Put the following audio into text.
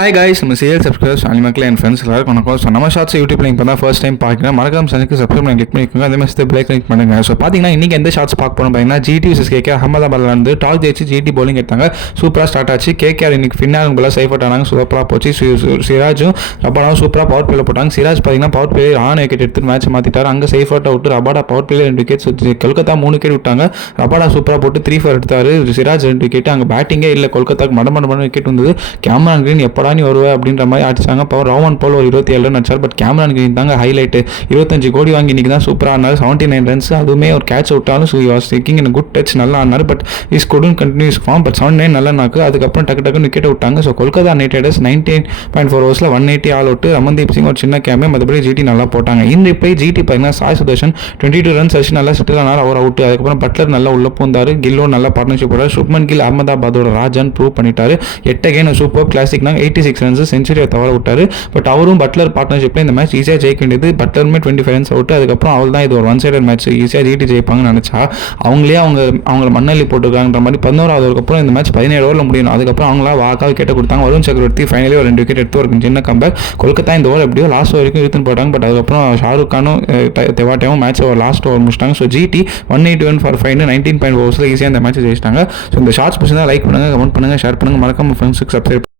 Hi guys, நம்ம CL subscribers அனிமக்கில் என் friends எல்லாருக்கும் வணக்கம். ஸோ நம்ம ஷார்ட்ஸ் யூடியூப்ல இப்போ தான் ஃபர்ஸ்ட் டைம் பார்க்குறேன். மறக்காம சேனலுக்கு சப்ஸ்கிரைப் பண்ணி கிளிக் பண்ணிக்கோங்க. அதே மாதிரி பிளேக் கிளிக் பண்ணுங்க. ஸோ பார்த்தீங்கன்னா இன்றைக்கி எந்த ஷார்ட்ஸ் பார்க்க போகிறோம் பார்த்தீங்கன்னா ஜிடி vs கேகே அகமதாபாத்ல இருந்து டாஸ் ஜெயிச்சு ஜிடி பவுலிங் எடுத்தாங்க. சூப்பராக ஸ்டார்ட் ஆச்சு. கேகேஆர் இன்னைக்கு ஃபின்னாலும் போல சேஃப் அவுட் ஆனாங்க. சூப்பராக போச்சு. சிராஜும் ரபாடாவும் சூப்பராக பவர் பிளேல போட்டாங்க. சிராஜ் பார்த்தீங்கன்னா பவர் பிளே 6 விக்கெட் எடுத்து மேட்ச் மாற்றிட்டார். அங்கே சேஃப் அவுட் விட்டு Rabada power play 2 wicket, Kolkata 3 wicket விட்டாங்க. ரபாடா சூப்பராக போட்டு 3-4 எடுத்தார். சிராஜ் 2 விக்கெட். அங்கே பேட்டிங்கே இல்லை, கொல்கத்தாக்கு மட விக்கெட் வந்தது. கேமரான் கிரீன் எப்படா நீ வருவ அப்படின்ற மாதிரி அடிச்சாங்க. பவர் ராமன் போல் ஒரு 27 ரன் அடிச்சார். பட் கேமரான் கிரீன் தாங்க ஹைலைட். 25 கோடி வாங்கி இன்னைக்கு தான் சூப்பராக ஆனார். 79 ரன்ஸ், அதுவுமே ஒரு கேட்ச் விட்டாலும் டேக்கிங் இன் குட் டச் நல்லா ஆனார். But is couldn't continues form. But 79 நல்லா நாக்கு. அதுக்கப்புறம் டக்குன்னு விக்கெட் விட்டாங்க. ஸோ கொல்கத்தா நைட் ரைடர்ஸ் 19.4 ஓவர்ஸில் 180 ஆல் அவுட். ரமன்தீப் சிங் ஒரு சின்ன கேமே, மற்றபடி ஜிடி நல்லா போட்டாங்க. இந்த இப்போ ஜிடி பார்த்தீங்கன்னா சாய் சுதர்ஷன் 22 ரன்ஸ் அடிச்சு நல்லா செட்டில் ஆனார். அவர் அவுட். அதுக்கப்புறம் பட்லர் நல்லா உள்ள போந்தார். கில்லோ நல்லா பார்ட்னர்ஷிப் போடார். சுப்மன் கில் அகமதாபாதோட ராஜான் ப்ரூவ் பண்ணிட்டாரு. 8 அகைன் சூப்பர் கிளாசிக்னா 86 ரன்ஸ் செஞ்சுரியை தவற விட்டாரு. பட் அவரும் பட்லர் பார்ட்னர்ஷிப்பில் இந்த மேட்ச் ஈஸியாக ஜெயிக்க வேண்டியது. பட்லருமே 25 ரன்ஸ் அவுட். அதுக்கப்புறம் அவள் தான் இது ஒரு ஒன் சைடட் மேட்ச், ஈஸியாக ஜிடி ஜெயிப்பாங்கன்னு நினச்சா அவங்கள மண்ணள்ளி போட்டுருக்காங்கன்ற மாதிரி 11வது ஓவருக்கு இந்த மேட்ச் 17 ஓவரில் முடியணும். அதுக்கப்புறம் அவங்களா வாக்காக விக்கெட்டை கொடுத்தாங்க. வருண் சக்கரவர்த்தி ஃபைனலி ஒரு 2 விக்கெட் எடுத்து ஒரு சின்ன கம்பேக். கொல்கத்தா இந்த ஓவர் எப்படியோ லாஸ்ட் வரைக்கும் இழுத்துன்னு போட்டாங்க. பட் அதுக்கப்புறம் ஷாருக் கானும் தெவாட்டையும் மேட்ச் ஓவர் லாஸ்ட் ஓவர் முடிச்சிட்டாங்க. ஸோ ஜிடி 181 ஃபார் 19 பாயிண்ட் ஓவர்ஸில் ஈஸியாக இந்த மேட்ச் ஜெயிச்சிட்டாங்க. ஸோ இந்த ஷார்ட்ஸ் பிடிச்சிருந்தா லைக் பண்ணுங்கள், கமெண்ட் பண்ணுங்கள், ஷேர் பண்ணுங்கள். மறக்காம ஃப்ரெண்ட்ஸுக்கு சப்ஸ்கிரைப்